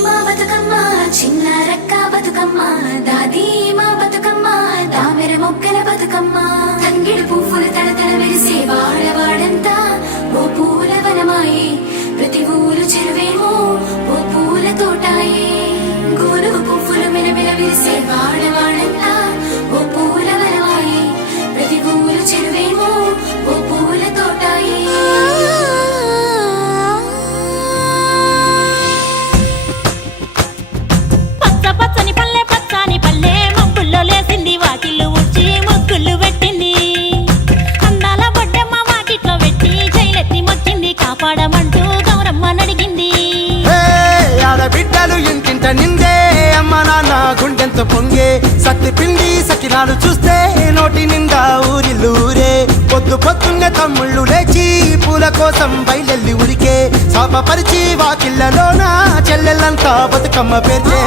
మా బతుకమ్మ చిన్న రక్క బతుకమ్మ దాది మా బతుకమ్మ దామెర మొగ్గల బతుకమ్మ తంగిడు పువ్వులు తడతడ మెరిసే వాడవాడంతా ఓ పూల వనమాయే ప్రతి ఊరు చెరువేమో ఓ పూల తోటాయే గోరు పువ్వులు మెలమెల విరిసే వాడవాడంతా ఓ పూల వనమాయే ప్రతి ఊరు చెరువేమో ఓ పూల తోటాయే పచ్చని పల్లె పచ్చని పల్లె మబ్బుల్లో లేసింది వాకిళ్ళు ఊడ్చి ముగ్గులు పెట్టింది అందాల బొడ్డమ్మ వాకిట్లో పెట్టి జైలెత్తి మొక్కింది కాపాడమంటూ గౌరమ్మ నడిగింది ఆడబిడ్డలు ఇంటింట నిందే అమ్మ నాన్న గుండెంతో పొంగే సత్తి పిండి సకినాలు చూస్తే నోటి నిండా ఊరిల్లూరే పొద్దు పొద్దున్నే తమ్ముళ్ళు లేచి పూల కోసం బయలెల్లి ఉరికే శాపపరిచి వాకిళ్ళలోన చెల్లెళ్ళంతా బతుకమ్మ పేర్చే